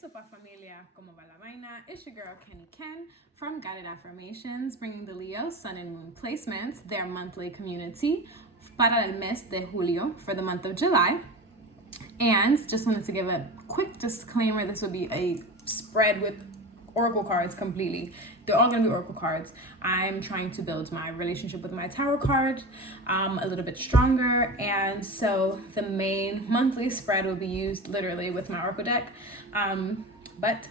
Sopa Familia, ¿Cómo va la vaina? It's your girl Kenny Ken from Guided Affirmations, bringing the Leo, Sun, and Moon placements, their monthly community, para el mes de julio, for the month of July. And just wanted to give a quick disclaimer. This would be a spread with oracle cards completely. They're all going to be oracle cards. I'm trying to build my relationship with my tarot card a little bit stronger, and so the main monthly spread will be used literally with my oracle deck, but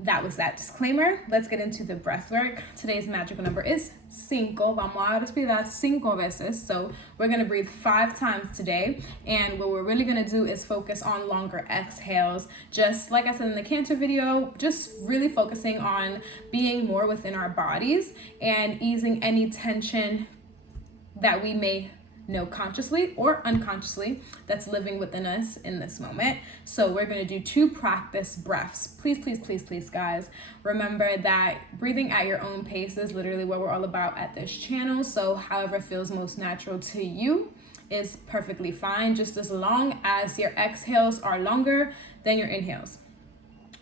that was that disclaimer. Let's get into the breath work. Today's magical number is 5. Vamos a respirar 5 veces. So we're going to breathe 5 times today. And what we're really going to do is focus on longer exhales. Just like I said in the Cancer video, just really focusing on being more within our bodies and easing any tension that we may know consciously or unconsciously that's living within us in this moment. So we're going to do 2 practice breaths. Please, guys, remember that breathing at your own pace is literally what we're all about at this channel. So however feels most natural to you is perfectly fine, just as long as your exhales are longer than your inhales,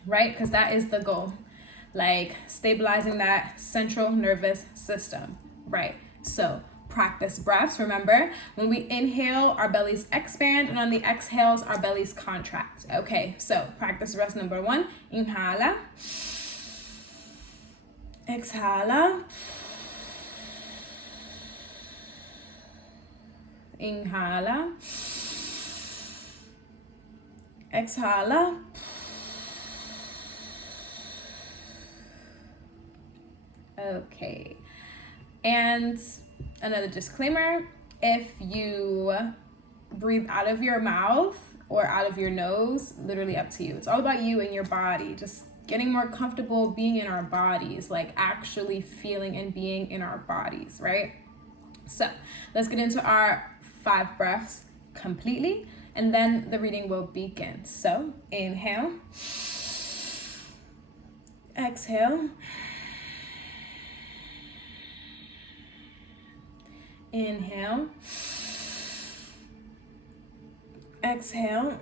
right? Because that is the goal, like stabilizing that central nervous system, right? So practice breaths. Remember, when we inhale, our bellies expand, and on the exhales, our bellies contract. Okay, so practice breath number 1. Inhala. Exhala. Inhala. Exhala. Okay. And another disclaimer, if you breathe out of your mouth or out of your nose, literally up to you. It's all about you and your body, just getting more comfortable being in our bodies, like actually feeling and being in our bodies, right? So let's get into our 5 breaths completely, and then the reading will begin. So inhale, exhale, inhale, exhale,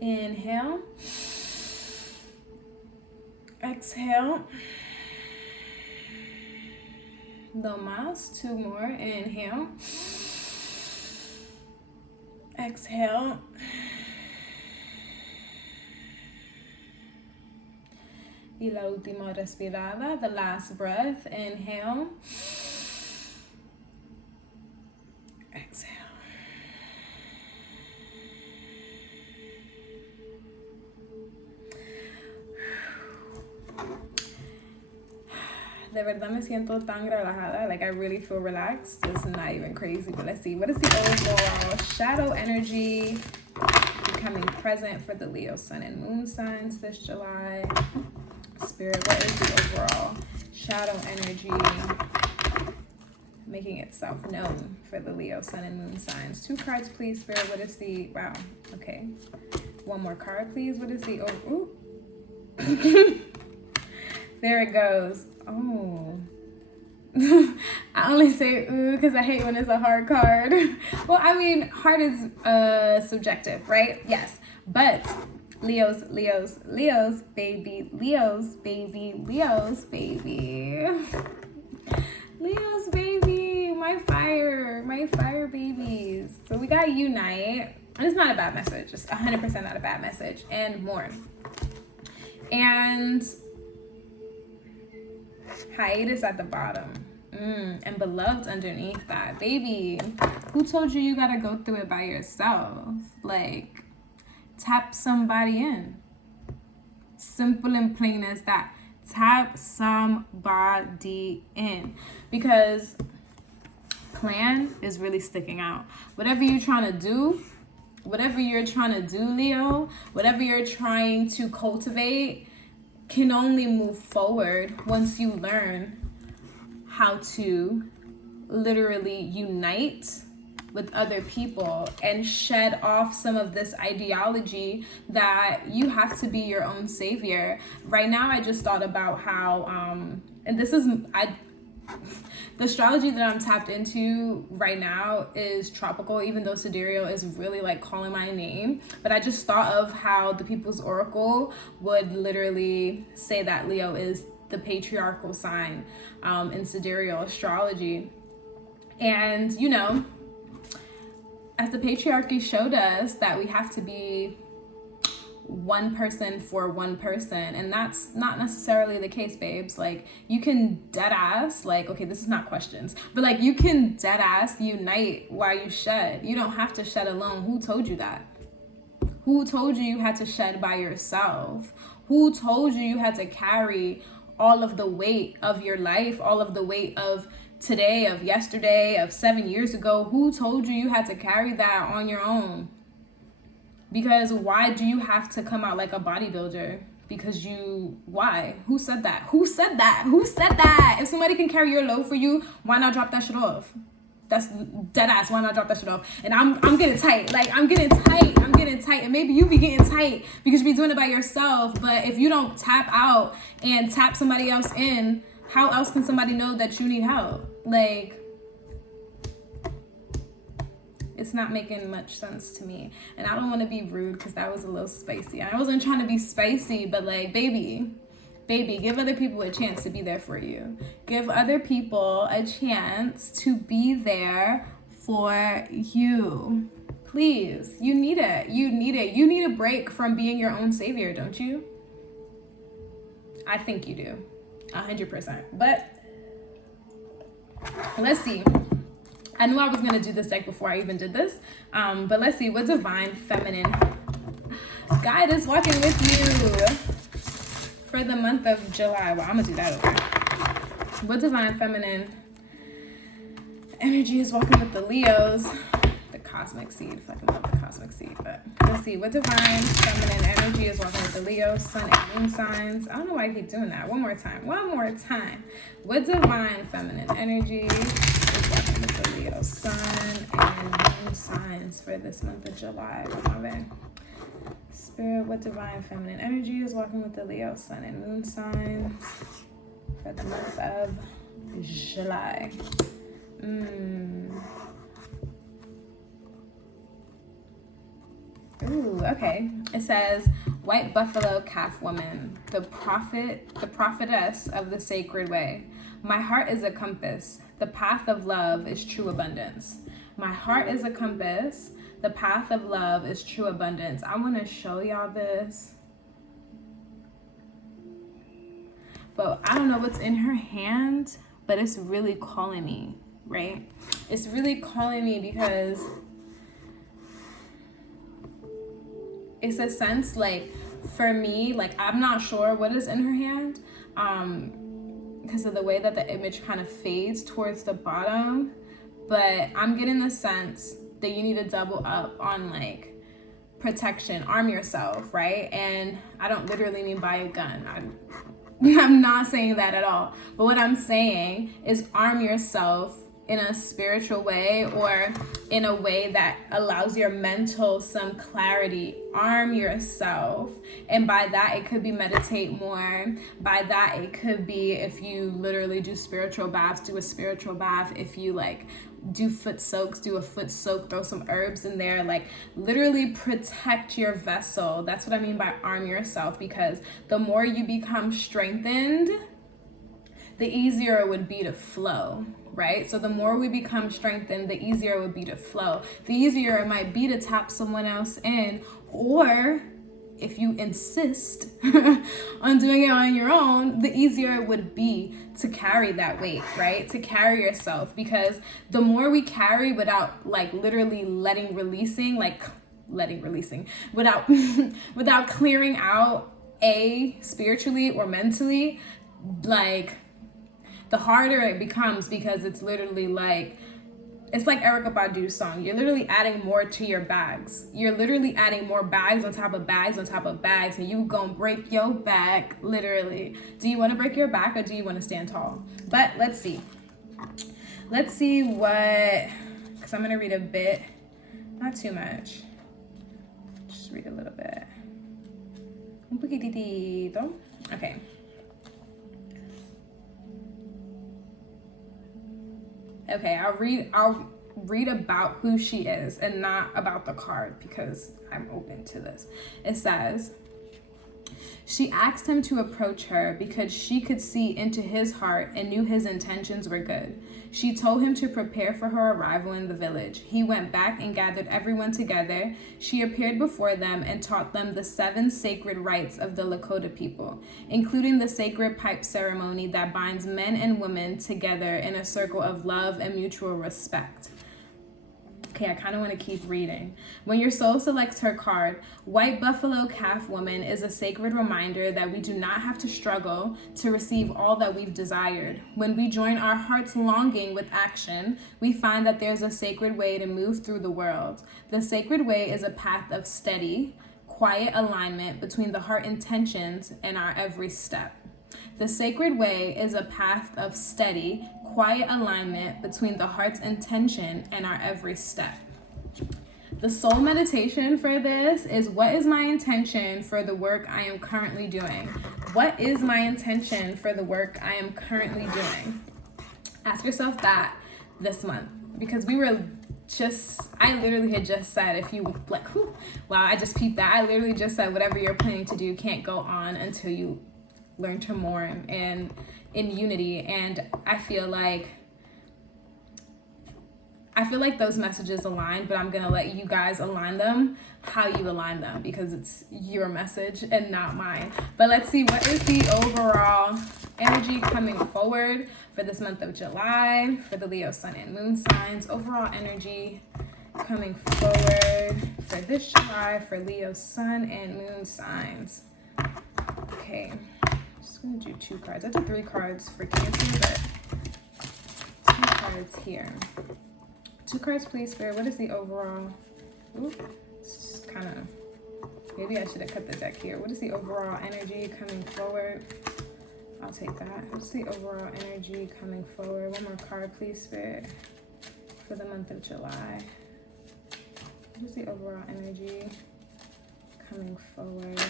inhale, exhale, no más, 2 more, inhale, exhale, y la última respirada, the last breath, inhale, exhale. De verdad me siento tan relajada, like I really feel relaxed. It's not even crazy, but let's see. What is the overall shadow energy becoming present for the Leo, Sun, and Moon signs this July? Spirit, what is the overall shadow energy making itself known for the Leo, Sun, and Moon signs? 2 cards, please, Spirit. What is the, wow, okay. 1 more card, please. What is the, oh, ooh. There it goes. Oh. I only say ooh because I hate when it's a hard card. Well, I mean, hard is subjective, right? Yes, but Leos, baby. Leos, baby. Leos, baby. Leos, baby. My fire babies. So we got unite. And it's not a bad message. It's 100% not a bad message. And more. And hiatus at the bottom. And beloved underneath that. Baby, who told you you gotta go through it by yourself? Like, tap somebody in. Simple and plain as that. Tap somebody in. Because plan is really sticking out. Whatever you're trying to do, Leo, whatever you're trying to cultivate can only move forward once you learn how to literally unite with other people and shed off some of this ideology that you have to be your own savior. Right now, I just thought about how, and this is, The astrology that I'm tapped into right now is tropical, even though sidereal is really like calling my name. But I just thought of how the People's Oracle would literally say that Leo is the patriarchal sign in sidereal astrology. And, you know, as the patriarchy showed us that we have to be one person for one person, and that's not necessarily the case, babes. Like, you can dead ass, like, okay, this is not questions, but like, you can dead ass unite while you shed. You don't have to shed alone. Who told you that? Who told you had to shed by yourself? Who told you had to carry all of the weight of your life, all of the weight of today, of yesterday, of 7 years ago? Who told you had to carry that on your own? Because why do you have to come out like a bodybuilder? Because why? Who said that? Who said that? Who said that? If somebody can carry your load for you, why not drop that shit off? That's dead ass. Why not drop that shit off? And I'm getting tight. Like, I'm getting tight. And maybe you be getting tight because you be doing it by yourself. But if you don't tap out and tap somebody else in, how else can somebody know that you need help? Like, it's not making much sense to me. And I don't want to be rude because that was a little spicy. I wasn't trying to be spicy, but like, baby, give other people a chance to be there for you. Give other people a chance to be there for you. Please, you need it. You need a break from being your own savior, don't you? I think you do, 100%. But let's see. I knew I was going to do this deck before I even did this. But let's see what divine feminine guide is walking with you for the month of July. Well, I'm going to do that over. What divine feminine energy is walking with the Leos? The cosmic seed. Fucking love the cosmic seed. But let's see what divine feminine energy is walking with the Leo, sun, and moon signs. I don't know why I keep doing that. One more time. What divine feminine energy is walking with the Leo, sun, and moon signs for this month of July? Spirit, what divine feminine energy is walking with the Leo, sun, and moon signs for the month of July? Ooh, okay. It says, white buffalo calf woman, the prophetess of the sacred way. My heart is a compass. The path of love is true abundance. My heart is a compass. The path of love is true abundance. I want to show y'all this. But I don't know what's in her hand, but it's really calling me, right? It's really calling me because it's a sense, like, for me, like, I'm not sure what is in her hand because of the way that the image kind of fades towards the bottom, but I'm getting the sense that you need to double up on, like, protection, arm yourself, right? And I don't literally mean buy a gun. I'm not saying that at all, but what I'm saying is arm yourself in a spiritual way, or in a way that allows your mental some clarity. Arm yourself, and by that it could be meditate more. By that it could be, if you literally do spiritual baths, do a spiritual bath. If you like do foot soaks, do a foot soak, throw some herbs in there. Like, literally protect your vessel. That's what I mean by arm yourself, because the more you become strengthened, the easier it would be to flow, right? So the more we become strengthened, the easier it would be to flow. The easier it might be to tap someone else in, or if you insist on doing it on your own, the easier it would be to carry that weight, right? To carry yourself, because the more we carry without like literally without without clearing out spiritually or mentally, like, the harder it becomes, because it's literally like, it's like Erykah Badu's song. You're literally adding more to your bags. You're literally adding more bags on top of bags on top of bags, and you gonna break your back, literally. Do you want to break your back, or do you want to stand tall? But let's see. Let's see what, because I'm gonna read a bit, not too much. Just read a little bit. Un poquitito. Okay. Okay, I'll read about who she is and not about the card because I'm open to this. It says, she asked him to approach her because she could see into his heart and knew his intentions were good. She told him to prepare for her arrival in the village. He went back and gathered everyone together. She appeared before them and taught them the 7 sacred rites of the Lakota people, including the sacred pipe ceremony that binds men and women together in a circle of love and mutual respect. Okay, I kind of want to keep reading. When your soul selects her card, White Buffalo Calf Woman is a sacred reminder that we do not have to struggle to receive all that we've desired. When we join our heart's longing with action, we find that there's a sacred way to move through the world. The sacred way is a path of steady, quiet alignment between the heart intentions and our every step. The sacred way is a path of steady, quiet alignment between the heart's intention and our every step. The soul meditation for this is, what is my intention for the work I am currently doing? What is my intention for the work I am currently doing? Ask yourself that this month, because I literally had just said, if you like, wow, I just peeped that. I literally just said, whatever you're planning to do can't go on until you learn to mourn and in unity. And I feel like those messages align, but I'm gonna let you guys align them how you align them, because it's your message and not mine. But let's see, what is the overall energy coming forward for this month of July for the Leo Sun and Moon signs? Overall energy coming forward for this July for Leo Sun and Moon signs. Okay, just gonna do 2 cards. I did 3 cards for Cancer, but 2 cards here. 2 cards, please, Spirit. What is the overall? It's kind of, maybe I should have cut the deck here. What is the overall energy coming forward? I'll take that. What's the overall energy coming forward? 1 more card, please, Spirit, for the month of July. What is the overall energy coming forward?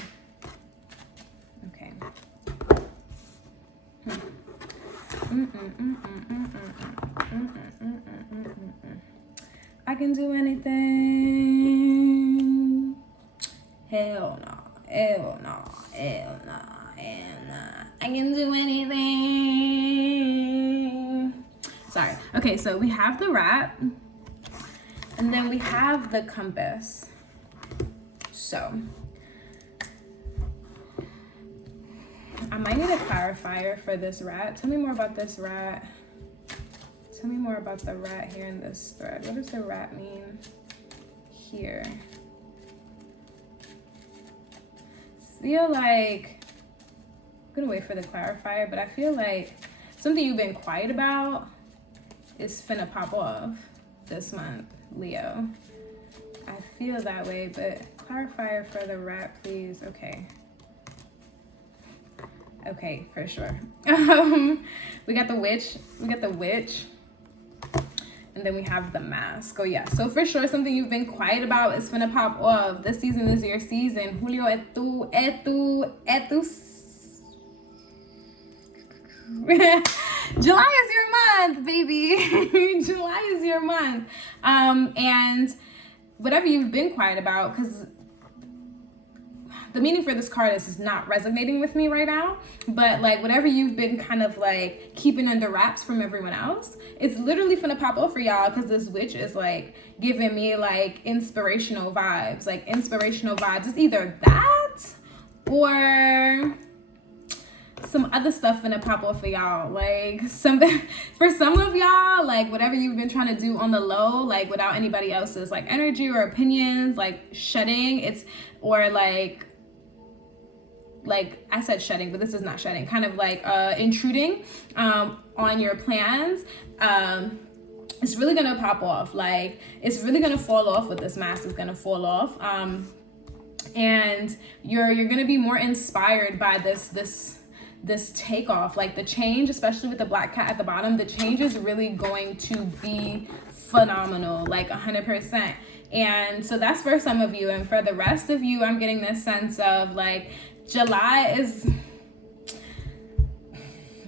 Okay. I can do anything. Hell no, hell no, hell no, hell no. I can do anything. Sorry. Okay, so we have the rat, and then we have the compass. So I might need a clarifier for this rat. Tell me more about this rat. Tell me more about the rat here in this thread. What does the rat mean here? Feel like, I'm gonna wait for the clarifier, but I feel like something you've been quiet about is finna pop off this month, Leo. I feel that way, but clarifier for the rat, please. Okay, for sure. We got the witch, and then we have the mask. Oh yeah, so for sure something you've been quiet about is finna pop off. This season is your season. Julio, July is your month, baby. July is your month. And whatever you've been quiet about, because the meaning for this card is not resonating with me right now, but like whatever you've been kind of like keeping under wraps from everyone else, it's literally finna pop off for y'all, because this witch is like giving me like inspirational vibes. It's either that or some other stuff finna pop off for y'all. Like for some of y'all, like whatever you've been trying to do on the low, like without anybody else's like energy or opinions, like shedding, or like I said shedding, but this is not shedding, kind of like intruding on your plans. It's really gonna pop off. Like it's really gonna fall off. With this mask is gonna fall off, and you're gonna be more inspired by this takeoff, like the change, especially with the black cat at the bottom. The change is really going to be phenomenal, like 100%. And so that's for some of you, and for the rest of you, I'm getting this sense of like July is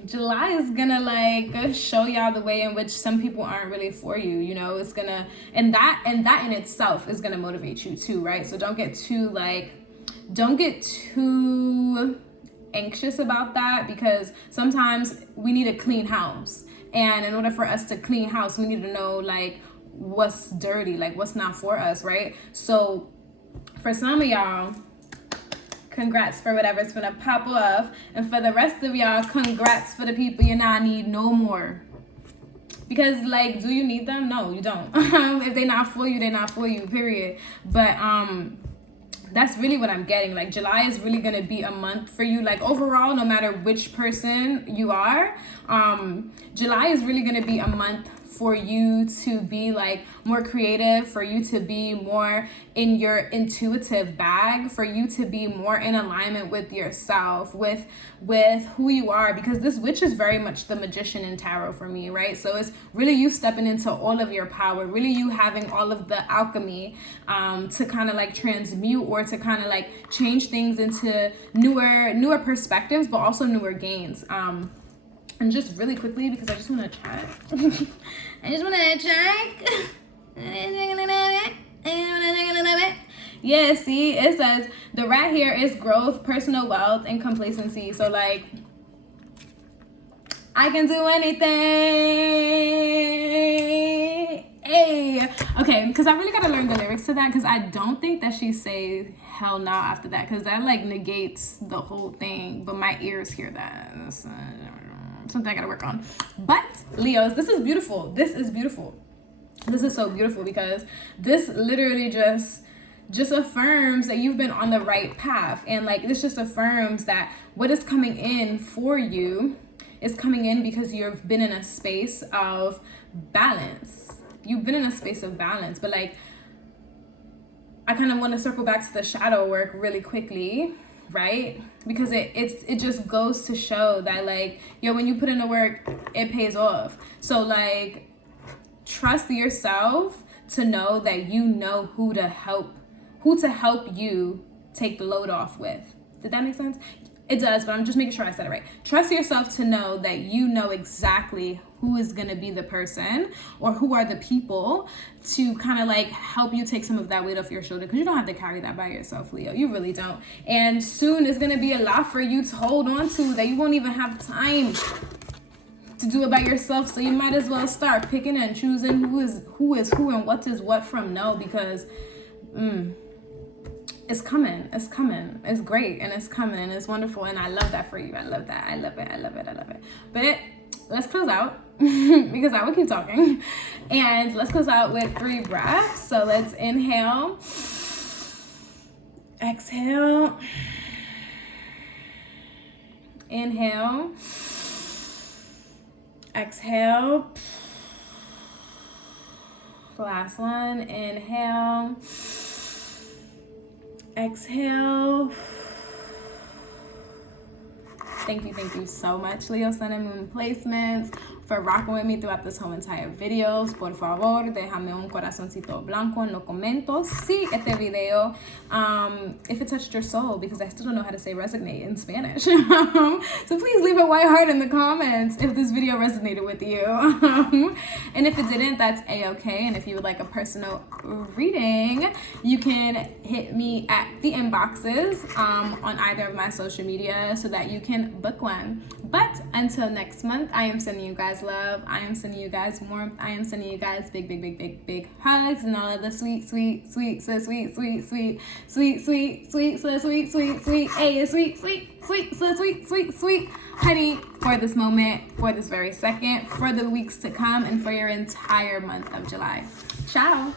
July is gonna like show y'all the way in which some people aren't really for you. You know, it's gonna, and that in itself is gonna motivate you too, right? So don't get too anxious about that, because sometimes we need a clean house, and in order for us to clean house, we need to know like what's dirty, like what's not for us, right? So for some of y'all, congrats for whatever's gonna pop off, and for the rest of y'all, congrats for the people you not need no more. Because like, do you need them? No, you don't. If they're not for you, they're not for you, period. But that's really what I'm getting. Like, July is really gonna be a month for you, like overall, no matter which person you are. July is really gonna be a month for you to be like more creative, for you to be more in your intuitive bag, for you to be more in alignment with yourself, with who you are, because this witch is very much the magician in tarot for me, right? So it's really you stepping into all of your power, really you having all of the alchemy to kind of like transmute, or to kind of like change things into newer perspectives, but also newer gains. And just really quickly, because I just want to check. Yeah, see, it says the rat here is growth, personal wealth, and complacency. So like, I can do anything. Hey, okay, because I really gotta learn the lyrics to that, because I don't think that she say hell no after that, because that like negates the whole thing. But my ears hear that. Something I gotta work on. But Leos, this is beautiful. This is beautiful. This is so beautiful, because this literally just affirms that you've been on the right path. And like, this just affirms that what is coming in for you is coming in because you've been in a space of balance. You've been in a space of balance. But like, I kind of want to circle back to the shadow work really quickly, right? Because it just goes to show that like, yo, when you put in the work, it pays off. So like, trust yourself to know that you know who to help you take the load off with. Did that make sense? It does, but I'm just making sure I said it right. Trust yourself to know that you know exactly who is going to be the person, or who are the people to kind of like help you take some of that weight off your shoulder, because you don't have to carry that by yourself, Leo. You really don't. And soon it's going to be a lot for you to hold on to that you won't even have time to do it by yourself. So you might as well start picking and choosing who is who and what is what from now, because it's coming. It's coming. It's great, and it's coming, and it's wonderful, and I love that for you. I love that. I love it. I love it. I love it. But let's close out because I will keep talking. And let's close out with 3 breaths. So let's inhale, exhale, inhale, exhale. Last one, inhale, exhale. Thank you so much, Leo Sun and Moon placements, for rocking with me throughout this whole entire videos. Por favor, déjame un corazoncito blanco en los comentarios si este video, if it touched your soul, because I still don't know how to say resonate in Spanish. So please leave a white heart in the comments if this video resonated with you. And if it didn't, that's a-okay. And if you would like a personal reading, you can hit me at the inboxes on either of my social media so that you can book one. But until next month, I am sending you guys love. I am sending you guys warmth. I am sending you guys big hugs and all of the sweet honey for this moment, for this very second, for the weeks to come, and for your entire month of July. Ciao.